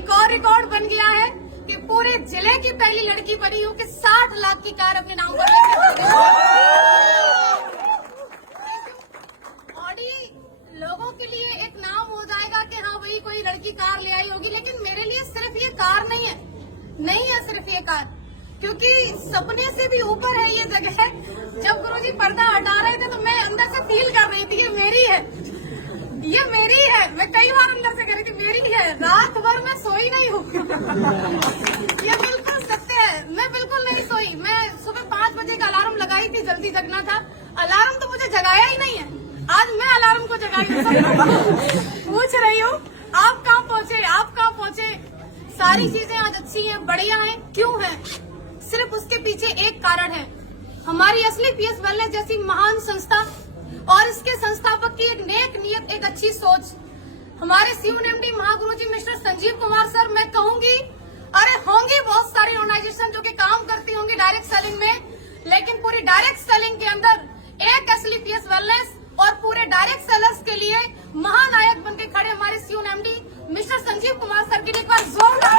एक और रिकॉर्ड बन गया है कि पूरे जिले की पहली लड़की बनी हूँ कि 60 लाख की कार अपने नाम पर लेके ऑडी लोगों के लिए एक नाम हो जाएगा कि हाँ भाई कोई लड़की कार ले आई होगी, लेकिन मेरे लिए सिर्फ ये कार नहीं है सिर्फ ये कार, क्योंकि सपने से भी ऊपर है ये जगह। जब गुरुजी पर्दा हटा रहे थे तो मैं अंदर से फील कर रही थी ये मेरी है। मैं कई बार अंदर से कह रही थी मेरी है। रात भर मैं सोई नहीं हूँ। ये बिल्कुल सत्य है, मैं बिल्कुल नहीं सोई। मैं सुबह 5 बजे का अलार्म लगाई थी, जल्दी जगना था। अलार्म तो मुझे जगाया ही नहीं है, आज मैं अलार्म को जगाई। पूछ रही हूँ आप कहाँ पहुँचे। सारी चीजें आज अच्छी हैं, बढ़िया हैं। क्यों है? सिर्फ उसके पीछे एक कारण है, हमारी असली पीएस वेलनेस जैसी महान संस्था और इसके संस्थापक की एक नेक नियत, एक अच्छी सोच। हमारे CUNMD महागुरुजी मिस्टर संजीव कुमार सर, मैं कहूंगी अरे होंगी बहुत सारी ऑर्गेनाइजेशन जो कि काम करती होंगी डायरेक्ट सेलिंग में, लेकिन पूरी डायरेक्ट सेलिंग के अंदर एक असली पीएस वेलनेस और पूरे डायरेक्ट सेलर्स के लिए महानायक बनके खड़े हमारे CUNMD mister Sanjeev Kumar sir के लिए एक बार जोरदार।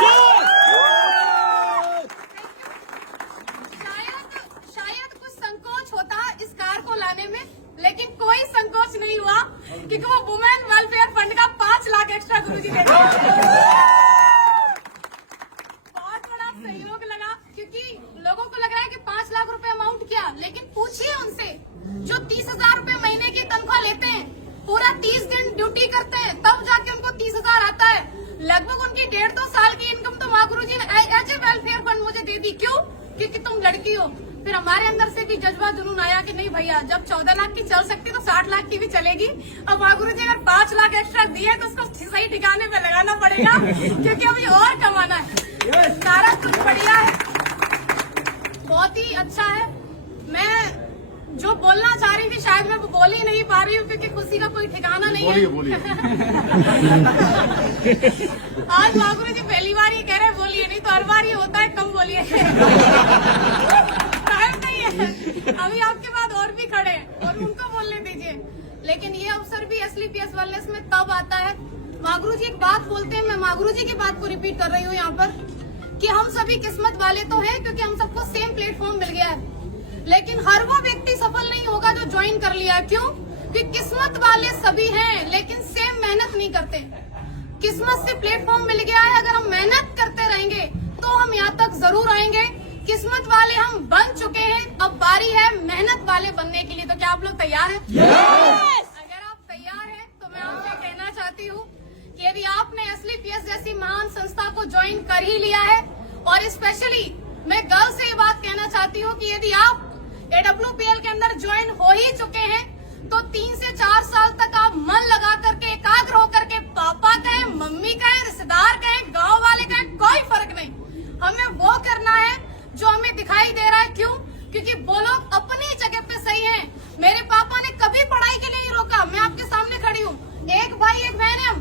शायद कुछ संकोच होता इस कार को लाने में, लेकिन कोई संकोच नहीं हुआ क्योंकि वो वुमेन वेलफेयर फंड का 5 लाख एक्स्ट्रा गुरुजी दे दिया। बहुत बड़ा सहयोग लगा, क्योंकि लोगों को लग रहा है कि 5 लाख रुपए अमाउंट क्या, लेकिन पूछिए उनसे जो 30,000 रुपए महीने की तनख्वाह लेते हैं, पूरा 30 दिन ड्यूटी करते हैं, तब जाके उनको 30,000 आता है। लगभग उनकी 1.5-2 साल की इनकम तो माँ गुरुजी ने एज ए वेलफेयर फंड मुझे दे दी। क्यों? क्योंकि तुम लड़की हो। फिर हमारे अंदर से भी जज्बा जुनून आया कि नहीं भैया, जब 14 लाख की चल सकती तो 60 लाख की भी चलेगी। अब माँ गुरुजी अगर 5 लाख एक्स्ट्रा दिए तो उसको सही ठिकाने पे लगाना पड़ेगा, क्योंकि अभी और कमाना है। सारा कुछ बढ़िया है, बहुत ही अच्छा है। मैं जो बोलना चाह रही थी शायद मैं बोल ही नहीं पा रही हूँ, क्योंकि खुशी का कोई ठिकाना नहीं है। बोलिए। आज माँ गुरुजी पहली बार ये कह रहे बोलिए, नहीं तो हर बार ये होता है कम बोलिए। टाइम नहीं है, अभी आपके बाद और भी खड़े हैं और उनको बोलने दीजिए। लेकिन ये अवसर भी असली पीएस वेलनेस में तब आता है। माँ गुरुजी एक बात बोलते हैं, मैं माँ गुरुजी की बात को रिपीट कर रही हूँ यहाँ पर, कि हम सभी किस्मत वाले तो हैं क्योंकि हम सबको सेम प्लेटफॉर्म मिल गया है, लेकिन हर वो व्यक्ति सफल नहीं होगा जो ज्वाइन कर लिया। क्यों? क्योंकि किस्मत वाले सभी हैं लेकिन सेम मेहनत नहीं करते। किस्मत से प्लेटफॉर्म मिल गया है, अगर हम मेहनत करते रहेंगे तो हम यहाँ तक जरूर आएंगे। किस्मत वाले हम बन चुके हैं, अब बारी है मेहनत वाले बनने के लिए। तो क्या आप लोग तैयार हैं? अगर आप तैयार हैं तो मैं आपसे कहना चाहती हूँ कि यदि आपने असली पीएस जैसी महान संस्था को ज्वाइन कर ही लिया है, और स्पेशली मैं गर्ल से ये बात कहना चाहती हूँ कि यदि आप AWPL के अंदर ज्वाइन हो ही चुके हैं तो 3 से 4 साल तक आप मन लगा करके, एकाग्र होकर के, पापा कहें, मम्मी कहें, रिश्तेदार कहें, गांव वाले कहें, कोई फर्क नहीं, हमें वो करना है जो हमें दिखाई दे रहा है। क्यों? क्योंकि वो लोग अपनी जगह पे सही हैं। मेरे पापा ने कभी पढ़ाई के लिए नहीं रोका, मैं आपके सामने खड़ी हूँ। एक भाई एक बहन है,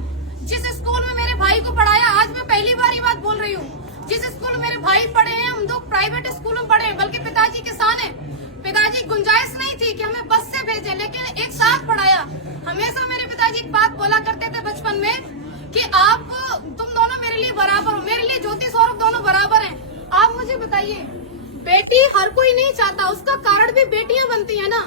जिस स्कूल में मेरे भाई को पढ़ाया, आज मैं पहली बार ये बात बोल रही हूँ, जिस स्कूल में मेरे भाई पढ़े हैं, हम 2 प्राइवेट स्कूल में पढ़े हैं, बल्कि पिताजी किसान है। पिताजी गुंजाइश नहीं थी कि हमें बस से भेजें, लेकिन एक साथ पढ़ाया। हमेशा मेरे पिताजी एक बात बोला करते थे बचपन में कि तुम दोनों मेरे लिए बराबर हो, मेरे लिए ज्योति सौरभ दोनों बराबर हैं। आप मुझे बताइए, बेटी हर कोई नहीं चाहता, उसका कारण भी बेटियां बनती है ना,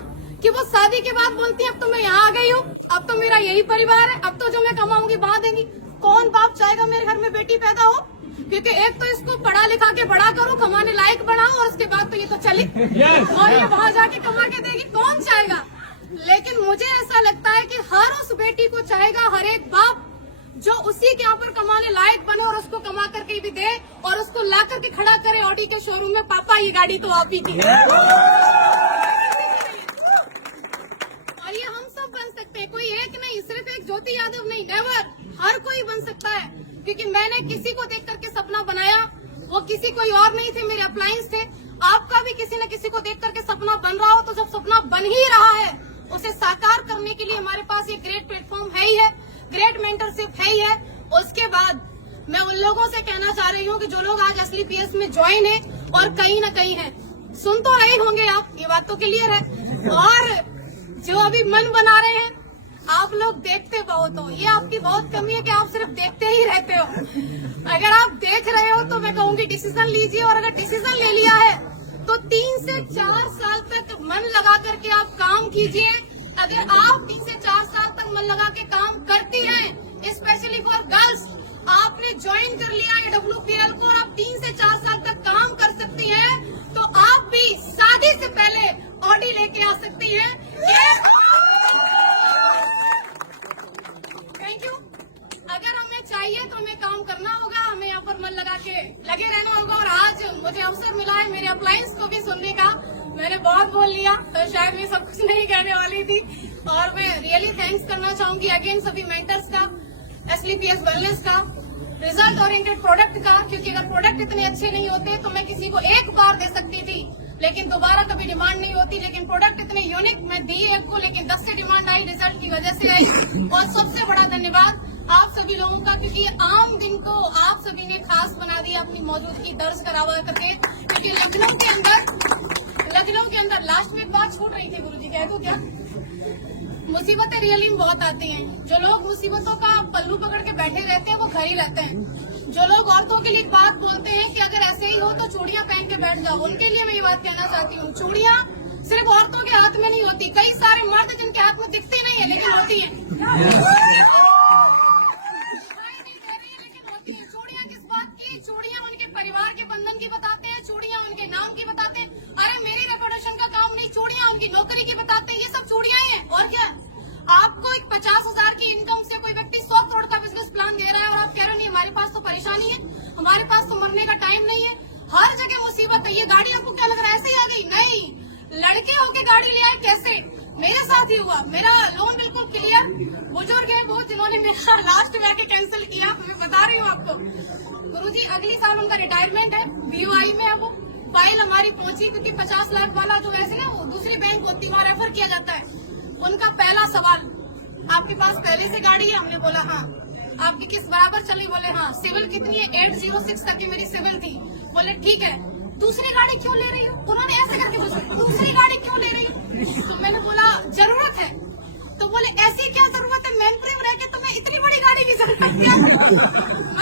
कि वो शादी के बाद बोलती है अब तो मैं यहाँ आ गई हूँ, अब तो मेरा यही परिवार है, अब तो जो मैं कमाऊंगी वहाँ देंगी। कौन बाप चाहेगा मेरे घर में बेटी पैदा हो? क्योंकि एक तो इसको पढ़ा लिखा के बड़ा करो, कमाने लायक बनाओ, और उसके बाद तो ये तो चली और ये वहाँ जाके कमा के देगी, कौन चाहेगा? लेकिन मुझे ऐसा लगता है कि हर उस बेटी को चाहेगा, हर एक बाप जो उसी के यहाँ पर कमाने लायक बने और उसको कमा करके भी दे और उसको ला करके खड़ा करे ऑडी के शोरूम में, पापा ये गाड़ी तो आप ही की है। और ये हम सब बन सकते हैं, कोई एक नहीं, सिर्फ एक ज्योति यादव नहीं, नेवर, हर कोई बन सकता है। क्योंकि मैंने किसी को देख करके सपना बनाया, वो किसी कोई और नहीं थे, मेरे अप्लायंस थे। आपका भी किसी न किसी को देख करके सपना बन रहा हो, तो जब सपना बन ही रहा है उसे साकार करने के लिए हमारे पास एक ग्रेट प्लेटफॉर्म है ही है, ग्रेट मेंटरशिप है ही है। उसके बाद मैं उन लोगों से कहना चाह रही हूँ कि जो लोग आज असली पीएस में ज्वाइन है और कहीं न कहीं है, सुन तो रहे होंगे आप, ये बात तो क्लियर है, और जो अभी मन बना रहे हैं, आप लोग देखते बहुत हो, ये आपकी बहुत कमी है कि आप सिर्फ देखते ही रहते हो। अगर आप देख रहे हो तो मैं कहूंगी डिसीजन लीजिए, और अगर डिसीजन ले लिया है तो 3 से 4 साल तक मन लगा करके आप काम कीजिए। अगर आप 3 से 4 साल तक मन लगा के काम करती हैं, स्पेशली फॉर गर्ल्स, आपने ज्वाइन कर लिया है WPL को और आप 3 से 4 साल तक काम कर सकती हैं, तो आप भी शादी से पहले ऑडी लेके आ सकती हैं। Thank you. अगर हमें चाहिए तो हमें काम करना होगा, हमें यहाँ पर मन लगा के लगे रहना होगा। और आज मुझे अवसर मिला है मेरे अप्लायंस को भी सुनने का। मैंने बहुत बोल लिया तो शायद मैं सब कुछ नहीं कहने वाली थी, और मैं रियली थैंक्स करना चाहूंगी अगेन सभी मेंटर्स का, SLPS वेलनेस का, रिजल्ट ओरिएंटेड प्रोडक्ट का, क्योंकि अगर प्रोडक्ट इतने अच्छे नहीं होते तो मैं किसी को एक बार दे सकती थी लेकिन दोबारा कभी डिमांड नहीं होती। लेकिन प्रोडक्ट इतने यूनिक मैं दी एक को, लेकिन 10 से डिमांड आई, रिजल्ट की वजह से आई। और सबसे बड़ा धन्यवाद आप सभी लोगों का, क्योंकि आम दिन को आप सभी ने खास बना दिया अपनी मौजूदगी दर्ज करावा करके। क्योंकि लखनऊ के अंदर लास्ट में एक बात छूट रही थी गुरुजी, कह दूं क्या? मुसीबतें रियली में बहुत आती हैं। जो लोग मुसीबतों का पल्लू पकड़ के बैठे रहते हैं वो घर ही रहते हैं। जो लोग औरतों के लिए एक बात बोलते हैं कि अगर ऐसे ही हो तो चूड़ियां पहन के बैठ जाओ, उनके लिए मैं ये बात कहना चाहती हूँ, चूड़ियां सिर्फ औरतों के हाथ में नहीं होती। कई सारे मर्द जिनके हाथ में दिखती नहीं है लेकिन होती है। चूड़ियां किस बात की? चूड़ियां उनके परिवार के बंधन की बताते हैं, चूड़ियां उनके नाम की बताते हैं। अरे मेरी रेपुटेशन का काम नहीं, चूड़ियां उनकी नौकरी की बताते हैं। ये सब चूड़ियां हैं और क्या? आपको एक 50,000 की इनकम से कोई व्यक्ति 100 करोड़ का बिजनेस प्लान दे रहा है और आप कह रहे नहीं हमारे पास तो परेशानी है, हमारे पास तो मरने का टाइम नहीं है। हर जगह मुसीबत है। ये गाड़ी आपको क्या लग रहा है ऐसे ही आ गई? नहीं, लड़के होके गाड़ी ले आए। कैसे? मेरे साथ ही हुआ। मेरा लोन बिल्कुल क्लियर। बुजुर्ग है वो जिन्होंने मेरा लास्ट में आके कैंसिल किया, मैं बता रही हूँ आपको। गुरुजी अगली साल उनका रिटायरमेंट है, BOI में है वो। फाइल हमारी पहुंची, क्योंकि 50 लाख वाला जो वैसे ना वो दूसरी बैंक होती है वहाँ रेफर किया जाता है। उनका पहला सवाल, आपके पास पहले से गाड़ी है? हमने बोला हाँ। आपकी किस बराबर चल रही? बोले हाँ। सिविल कितनी है? 806 तक की मेरी सिविल थी। बोले ठीक है। दूसरी गाड़ी क्यों ले रही हो? उन्होंने ऐसे करके पूछा, दूसरी गाड़ी क्यों ले रही हो? तो मैंने बोला जरूरत है। तो बोले ऐसी क्या जरूरत है, मैनपुरी में रह के तुम्हें इतनी बड़ी गाड़ी की जरूरत क्या?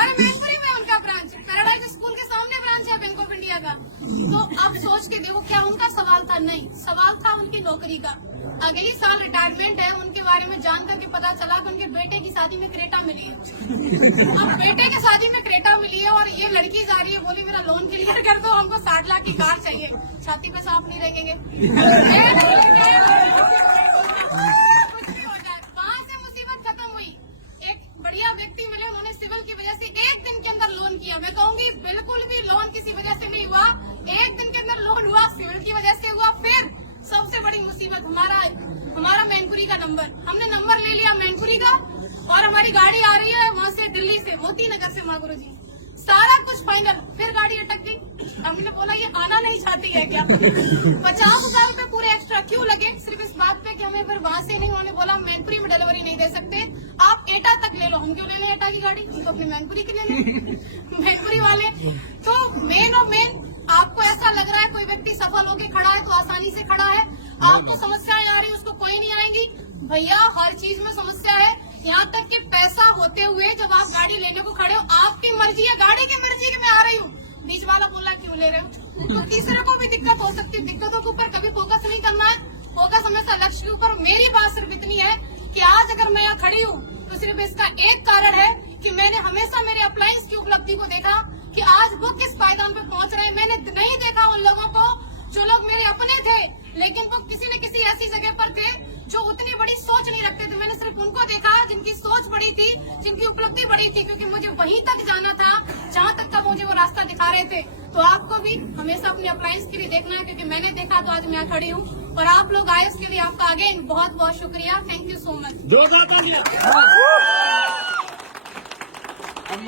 अरे मैनपुरी में उनका ब्रांच, पैराडाइज स्कूल के सामने ब्रांच है बैंक ऑफ इंडिया का। तो अब सोच के देखो क्या उनका सवाल था? नहीं, सवाल था उनकी नौकरी का। अगली साल रिटायरमेंट है। उनके बारे में जान करके पता चला कि उनके बेटे की शादी में क्रेटा मिली है। अब बेटे की शादी में क्रेटा मिली है और ये लड़की जा रही है, बोली मेरा लोन क्लियर कर दो, हमको 60 लाख की कार चाहिए। छाती पे सांप नहीं रखेंगे। वहाँ से मुसीबत खत्म हुई। एक बढ़िया व्यक्ति मिले, उन्होंने सिविल की वजह से एक दिन के अंदर लोन किया। मैं कहूंगी बिल्कुल भी लोन किसी वजह से नहीं हुआ, एक दिन के अंदर लोन हुआ, सिविल की वजह से हुआ। फिर सबसे बड़ी मुसीबत हमारा मैनपुरी का नंबर, हमने नंबर ले लिया मैनपुरी का और हमारी गाड़ी आ रही है वहाँ से, दिल्ली से, मोती नगर से। माँ गुरु जी सारा कुछ फाइनल, फिर गाड़ी अटक गई। हमने बोला ये आना नहीं चाहती है क्या? 50,000 रूपए पूरे एक्स्ट्रा क्यों लगे? सिर्फ इस बात पे कि हमें फिर वहाँ से नहीं, उन्होंने बोला मैनपुरी में डिलीवरी नहीं दे सकते, आप एटा तक ले लो। हम क्यों ले लें एटा की गाड़ी? हम तो अपनी मैनपुरी की ले लें। मैनपुरी वाले तो मेन और मेन, आपको ऐसा लग रहा है कोई व्यक्ति सफल होके खड़ा है तो आसानी से खड़ा है, आपको समस्याएं आ रही उसको कोई नहीं आएंगी। भैया हर चीज में समस्या है, यहाँ तक कि पैसा होते हुए जब आप गाड़ी लेने को खड़े हो, आपकी मर्जी है, गाड़ी की मर्जी की मैं आ रही हूँ, बीच वाला बोला क्यों ले रहे हो? तो तीसरे को भी दिक्कत हो सकती है। दिक्कतों के ऊपर कभी फोकस नहीं करना है, फोकस हमेशा लक्ष्य के ऊपर। मेरी बात सिर्फ इतनी है कि आज अगर मैं यहाँ खड़ी हूँ तो सिर्फ इसका एक कारण है कि मैंने हमेशा मेरे अप्लायंस की उपलब्धि को देखा कि आज वो किस पायदान पे पहुंच रहे हैं। मैंने नहीं देखा उन लोगों को जो लोग मेरे अपने थे लेकिन वो किसी न किसी ऐसी जगह पर थे जो उतनी बड़ी सोच नहीं रखते थे। मैंने सिर्फ उनको देखा जिनकी सोच बड़ी थी, जिनकी उपलब्धि बड़ी थी, क्योंकि मुझे वहीं तक जाना था जहाँ तक का मुझे वो रास्ता दिखा रहे थे। तो आपको भी हमेशा अपने अप्लायंस के लिए देखना है, क्योंकि मैंने देखा तो आज मैं खड़ी हूँ और आप लोग आए उसके लिए आपका अगेन बहुत बहुत शुक्रिया। Thank you so much.